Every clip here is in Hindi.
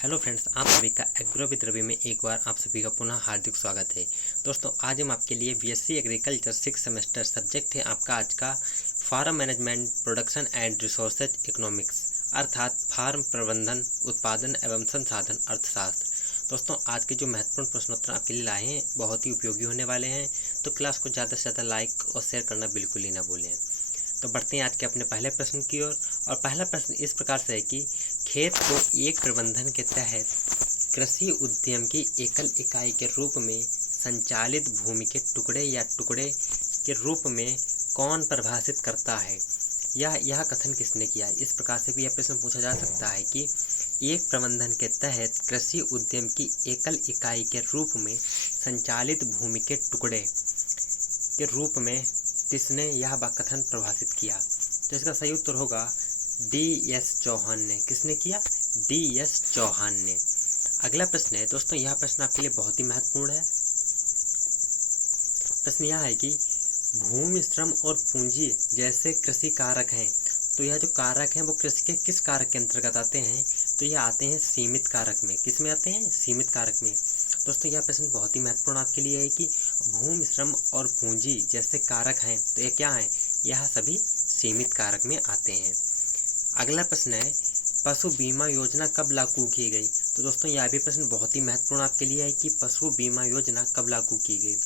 हेलो फ्रेंड्स, आप सभी का एग्रो विद रवि में एक बार आप सभी का पुनः हार्दिक स्वागत है। दोस्तों, आज हम आपके लिए बीएससी एग्रीकल्चर 6 सेमेस्टर सब्जेक्ट है आपका आज का farm management production and resources economics, अर्थात फार्म प्रबंधन, उत्पादन एवं संसाधन अर्थशास्त्र। दोस्तों, आज के जो महत्वपूर्ण प्रश्नोत्तर आपके लिए लाए हैं बहुत ही उपयोगी होने वाले हैं, तो क्लास को ज़्यादा से ज़्यादा लाइक और शेयर करना बिल्कुल ही ना भूलें। तो बढ़ते हैं आज के अपने पहले प्रश्न की ओर। और पहला प्रश्न इस प्रकार से है कि खेत को एक प्रबंधन के तहत कृषि उद्यम की एकल इकाई के रूप में संचालित भूमि के टुकड़े या टुकड़े के रूप में कौन परिभाषित करता है। यह कथन किसने किया। इस प्रकार से भी यह प्रश्न पूछा जा सकता है कि एक प्रबंधन के तहत कृषि उद्यम की एकल इकाई के रूप में संचालित भूमि के टुकड़े के रूप में किसने यह कथन परिभाषित किया। तो इसका सही उत्तर होगा डी.एस. चौहान ने। किसने किया? डी.एस. चौहान ने। अगला प्रश्न है दोस्तों, यह प्रश्न आपके लिए बहुत ही महत्वपूर्ण है। प्रश्न यह है कि भूमि, श्रम और पूंजी जैसे कृषि कारक हैं, तो यह जो कारक हैं वो कृषि के किस कारक के अंतर्गत आते हैं। तो ये आते हैं सीमित कारक में। किस में आते हैं? सीमित कारक में। दोस्तों, यह प्रश्न बहुत ही महत्वपूर्ण आपके लिए है कि भूमि, श्रम और पूंजी जैसे कारक हैं, तो ये क्या हैं? यह सभी सीमित कारक में आते हैं। अगला प्रश्न है, पशु बीमा योजना कब लागू की गई। तो दोस्तों, यह भी प्रश्न बहुत ही महत्वपूर्ण आपके लिए है कि पशु बीमा योजना कब लागू की गई।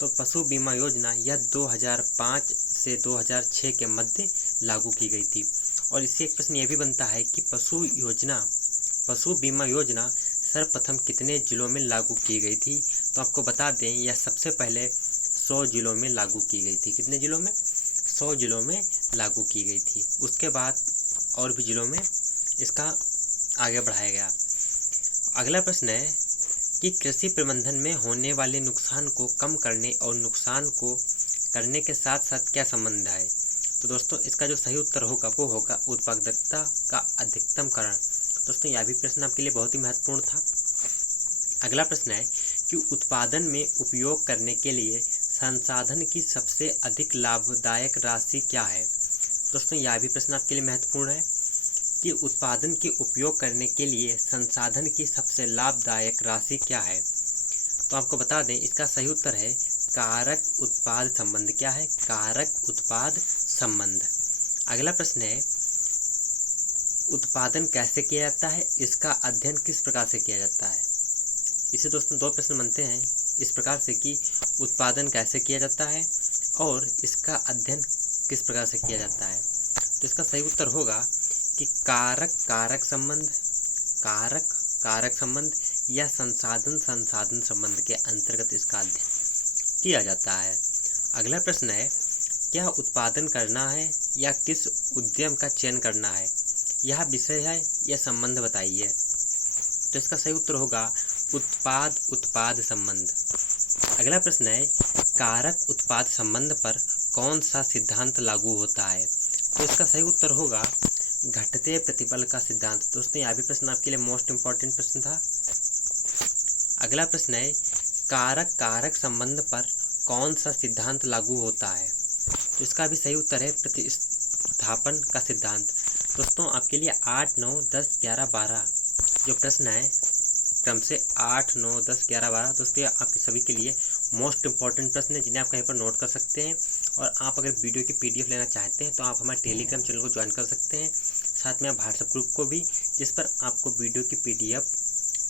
तो पशु बीमा योजना यह 2005 से 2006 के मध्य लागू की गई थी। और इससे एक प्रश्न यह भी बनता है कि पशु बीमा योजना सर्वप्रथम कितने जिलों में लागू की गई थी। तो आपको बता दें, यह सबसे पहले 100 जिलों में लागू की गई थी। कितने जिलों में? 100 जिलों में लागू की गई थी। उसके बाद और भी जिलों में इसका आगे बढ़ाया गया। अगला प्रश्न है कि कृषि प्रबंधन में होने वाले नुकसान को कम करने और नुकसान को करने के साथ साथ क्या संबंध है। तो दोस्तों, इसका जो सही उत्तर होगा वो होगा उत्पादकता का अधिकतमकरण। दोस्तों, यह भी प्रश्न आपके लिए बहुत ही महत्वपूर्ण था। अगला प्रश्न है कि उत्पादन में उपयोग करने के लिए संसाधन की सबसे अधिक लाभदायक राशि क्या है। दोस्तों, यह भी प्रश्न आपके लिए महत्वपूर्ण है कि उत्पादन के उपयोग करने के लिए संसाधन की सबसे लाभदायक राशि क्या है। तो आपको बता दें, इसका सही उत्तर है कारक उत्पाद संबंध। क्या है? कारक उत्पाद संबंध। अगला प्रश्न है, उत्पादन कैसे किया जाता है, इसका अध्ययन किस प्रकार से किया जाता है। इसे दोस्तों दो प्रश्न बनते हैं इस प्रकार से कि उत्पादन कैसे किया जाता है और इसका अध्ययन किस प्रकार से किया जाता है। तो इसका सही उत्तर होगा कि कारक कारक संबंध या संसाधन संबंध के अंतर्गत इसका अध्ययन किया जाता है। अगला प्रश्न है, क्या उत्पादन करना है या किस उद्यम का चयन करना है, यह विषय है या संबंध बताइए। तो इसका सही उत्तर होगा उत्पाद संबंध। अगला प्रश्न है, कारक उत्पाद संबंध पर कौन सा सिद्धांत लागू होता है। तो इसका सही उत्तर होगा घटते प्रतिबल का सिद्धांत। दोस्तों, यह भी प्रश्न आपके लिए मोस्ट इंपॉर्टेंट प्रश्न था। अगला प्रश्न है, कारक कारक संबंध पर कौन सा सिद्धांत लागू होता है। तो इसका भी सही उत्तर है प्रतिस्थापन का सिद्धांत। दोस्तों, आपके लिए 8, 9, 10, 11, 12 जो प्रश्न है क्रम से 8, 9, 10, 11, 12। दोस्तों, आपके सभी के लिए मोस्ट इंपॉर्टेंट प्रश्न है जिन्हें आप कहीं पर नोट कर सकते हैं। और आप अगर वीडियो की पीडीएफ लेना चाहते हैं तो आप हमारे टेलीग्राम चैनल को ज्वाइन कर सकते हैं, साथ में आप व्हाट्सएप ग्रुप को भी, जिस पर आपको वीडियो की पीडीएफ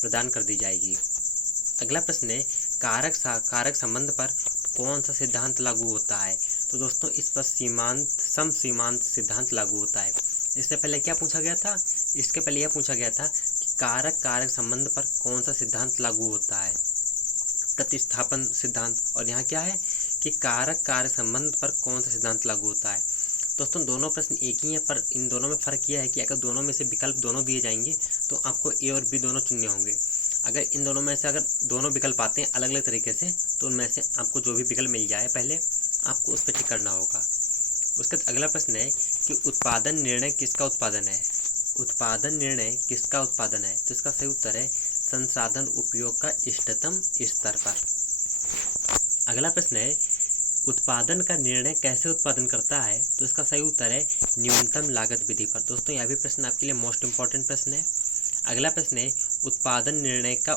प्रदान कर दी जाएगी। अगला प्रश्न है, कारक संबंध पर कौन सा सिद्धांत लागू होता है। तो दोस्तों, इस पर समसीमांत सिद्धांत लागू होता है। इससे पहले क्या पूछा गया था? इसके पहले यह पूछा गया था कि कारक संबंध पर कौन सा सिद्धांत लागू होता है, प्रतिस्थापन सिद्धांत। और यहाँ क्या है कि कारक संबंध पर कौन सा सिद्धांत लागू होता है। दोस्तों, दोनों प्रश्न एक ही हैं, पर इन दोनों में फ़र्क यह है कि अगर दोनों में से विकल्प दोनों दिए जाएंगे तो आपको ए और बी दोनों चुनने होंगे। अगर इन दोनों में से अगर दोनों विकल्प आते हैं अलग अलग तरीके से, तो उनमें से आपको जो भी विकल्प मिल जाए पहले आपको उस पर टिक करना होगा। उसके बाद अगला प्रश्न है कि उत्पादन निर्णय किसका उत्पादन है। उत्पादन निर्णय किसका उत्पादन है। तो इसका सही उत्तर है संसाधन उपयोग का इष्टतम स्तर पर। अगला प्रश्न है, उत्पादन का निर्णय कैसे उत्पादन करता है। तो इसका सही उत्तर है न्यूनतम लागत विधि पर। दोस्तों, यह भी प्रश्न आपके लिए मोस्ट इंपॉर्टेंट प्रश्न है। अगला प्रश्न है, उत्पादन निर्णय का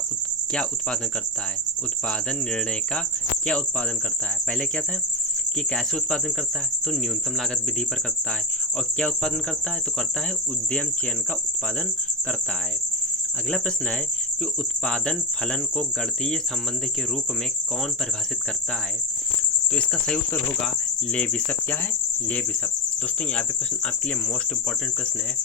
क्या उत्पादन करता है? उत्पादन निर्णय का क्या उत्पादन करता है? पहले क्या था कि कैसे उत्पादन करता है, तो न्यूनतम लागत विधि पर करता है। और क्या उत्पादन करता है, तो करता है उद्यम चयन का उत्पादन करता है। अगला प्रश्न है कि उत्पादन फलन को गणितीय संबंध के रूप में कौन परिभाषित करता है? तो इसका सही उत्तर होगा लेविसप। क्या है? लेविसप। दोस्तों यहाँ पे प्रश्न आपके लिए मोस्ट इंपॉर्टेंट प्रश्न है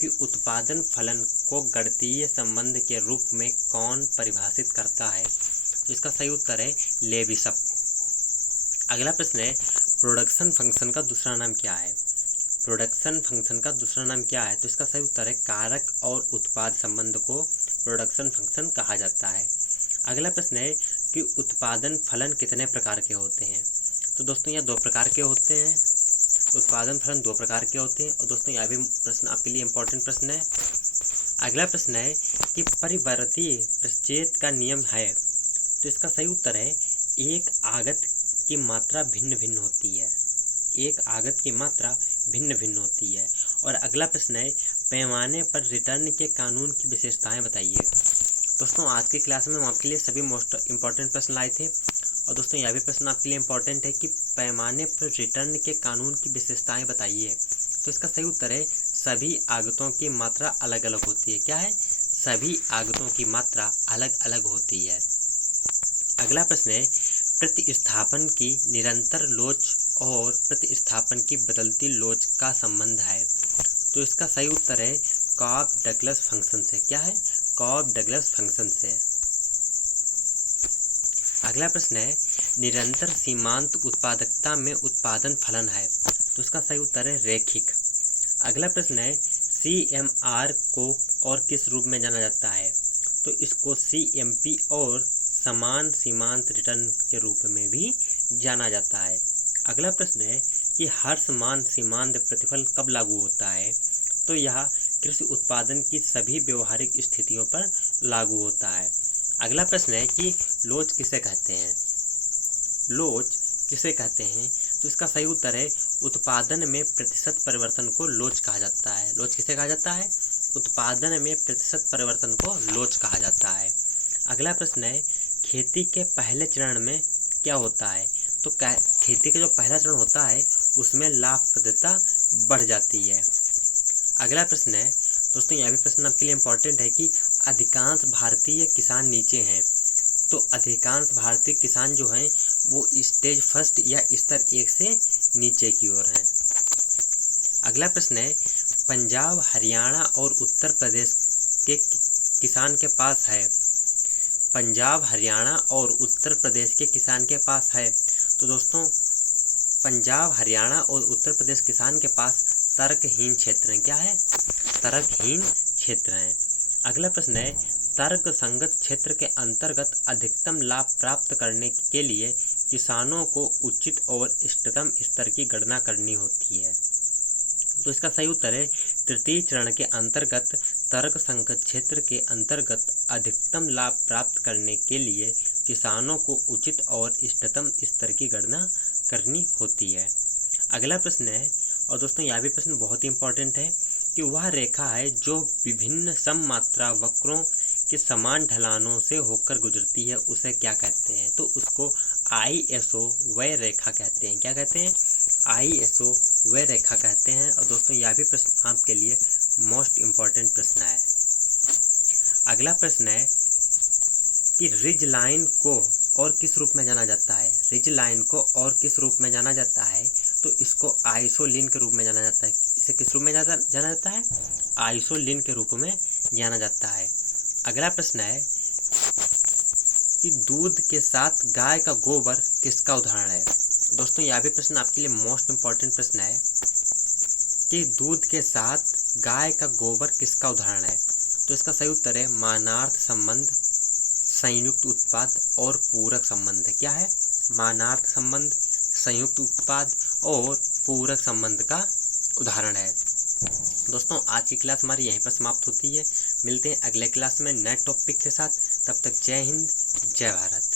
कि उत्पादन फलन को गणितीय संबंध के रूप में कौन परिभाषित करता है? तो इसका सही उत्तर है लेविसप। अगला प्रश्न है प्रोडक्शन फंक्शन का दूसरा नाम क्या है? प्रोडक्शन फंक्शन का दूसरा नाम क्या है? तो इसका सही उत्तर है कारक और उत्पाद संबंध को प्रोडक्शन फंक्शन कहा जाता है। अगला प्रश्न है कि उत्पादन फलन कितने प्रकार के होते हैं? तो दोस्तों यहाँ 2 प्रकार के होते हैं। उत्पादन फलन 2 प्रकार के होते हैं। और दोस्तों यहाँ भी प्रश्न आपके लिए इंपॉर्टेंट प्रश्न है। अगला प्रश्न है कि परिवर्ती प्रचेत का नियम है? तो इसका सही उत्तर है एक आगत की मात्रा भिन्न भिन्न होती है। एक आगत की मात्रा भिन्न भिन्न होती है। और अगला प्रश्न है पैमाने पर रिटर्न के कानून की विशेषताएं बताइए। दोस्तों आज की क्लास में हम आपके लिए सभी मोस्ट इंपॉर्टेंट प्रश्न लाए थे। और दोस्तों यह भी प्रश्न आपके लिए इंपॉर्टेंट है कि पैमाने पर रिटर्न के कानून की विशेषताएं बताइए। तो इसका सही उत्तर है सभी आगतों की मात्रा अलग अलग होती है। क्या है? सभी आगतों की मात्रा अलग अलग होती है। अगला प्रश्न है प्रतिस्थापन की निरंतर लोच और प्रतिस्थापन की बदलती लोच का संबंध है? तो इसका सही उत्तर है कॉफ डगलस फंक्शन से। क्या है? कॉफ डगलस फंक्शन से। अगला प्रश्न है निरंतर सीमांत उत्पादकता में उत्पादन फलन है? तो इसका सही उत्तर है रैखिक। अगला प्रश्न है CMR को और किस रूप में जाना जाता है? तो इसको CMP और समान सीमांत रिटर्न के रूप में भी जाना जाता है। अगला प्रश्न है कि हर समान सीमांत प्रतिफल कब लागू होता है? तो यह कृषि उत्पादन की सभी व्यवहारिक स्थितियों पर लागू होता है। अगला प्रश्न है कि लोच किसे कहते हैं? लोच किसे कहते हैं? तो इसका सही उत्तर है उत्पादन में प्रतिशत परिवर्तन को लोच कहा जाता है। लोच किसे कहा जाता है? उत्पादन में प्रतिशत परिवर्तन को लोच कहा जाता है। अगला प्रश्न है खेती के पहले चरण में क्या होता है? तो खेती का जो पहला चरण होता है उसमें लाभप्रदता बढ़ जाती है। अगला प्रश्न है दोस्तों यह भी प्रश्न आपके लिए इंपॉर्टेंट है कि अधिकांश भारतीय किसान नीचे हैं। तो अधिकांश भारतीय किसान जो हैं वो स्टेज फर्स्ट या स्तर 1 से नीचे की ओर हैं। अगला प्रश्न है पंजाब हरियाणा और उत्तर प्रदेश के किसान के पास है? पंजाब हरियाणा और उत्तर प्रदेश के किसान के पास है? तो दोस्तों पंजाब हरियाणा और उत्तर प्रदेश किसान के पास तर्कहीन क्षेत्र हैं। क्या है? तर्कहीन क्षेत्र हैं। अगला प्रश्न है तर्क संगत क्षेत्र के अंतर्गत अधिकतम लाभ प्राप्त करने के लिए किसानों को उचित और इष्टतम स्तर की गणना करनी होती है। तो इसका सही उत्तर है तृतीय चरण के अंतर्गत तर्क संगत क्षेत्र के अंतर्गत अधिकतम लाभ प्राप्त करने के लिए किसानों को उचित और इष्टतम स्तर की गणना करनी होती है। अगला प्रश्न है और दोस्तों यह भी प्रश्न बहुत ही इंपॉर्टेंट है कि वह रेखा है जो विभिन्न सममात्रा वक्रों के समान ढलानों से होकर गुजरती है उसे क्या कहते हैं? तो उसको ISO वह रेखा कहते हैं। क्या कहते हैं? ISO वह रेखा कहते हैं। और दोस्तों यह भी प्रश्न आपके लिए मोस्ट इम्पॉर्टेंट प्रश्न है। अगला प्रश्न है कि रिज लाइन को और किस रूप में जाना जाता है? रिज लाइन को और किस रूप में जाना जाता है? तो इसको आइसोलिन के रूप में जाना जाता है। इसे किस रूप में जाना जाता है? आइसोलिन के रूप में जाना जाता है। अगला प्रश्न है कि दूध के साथ गाय का गोबर किसका उदाहरण है? दोस्तों यह भी प्रश्न आपके लिए मोस्ट इम्पॉर्टेंट प्रश्न है कि दूध के साथ गाय का गोबर किसका उदाहरण है? तो इसका सही उत्तर है मानार्थ संबंध, संयुक्त उत्पाद और पूरक संबंध। क्या है? मानार्थ संबंध, संयुक्त उत्पाद और पूरक संबंध का उदाहरण है। दोस्तों आज की क्लास हमारी यहीं पर समाप्त होती है। मिलते हैं अगले क्लास में नए टॉपिक के साथ। तब तक जय हिंद, जय भारत।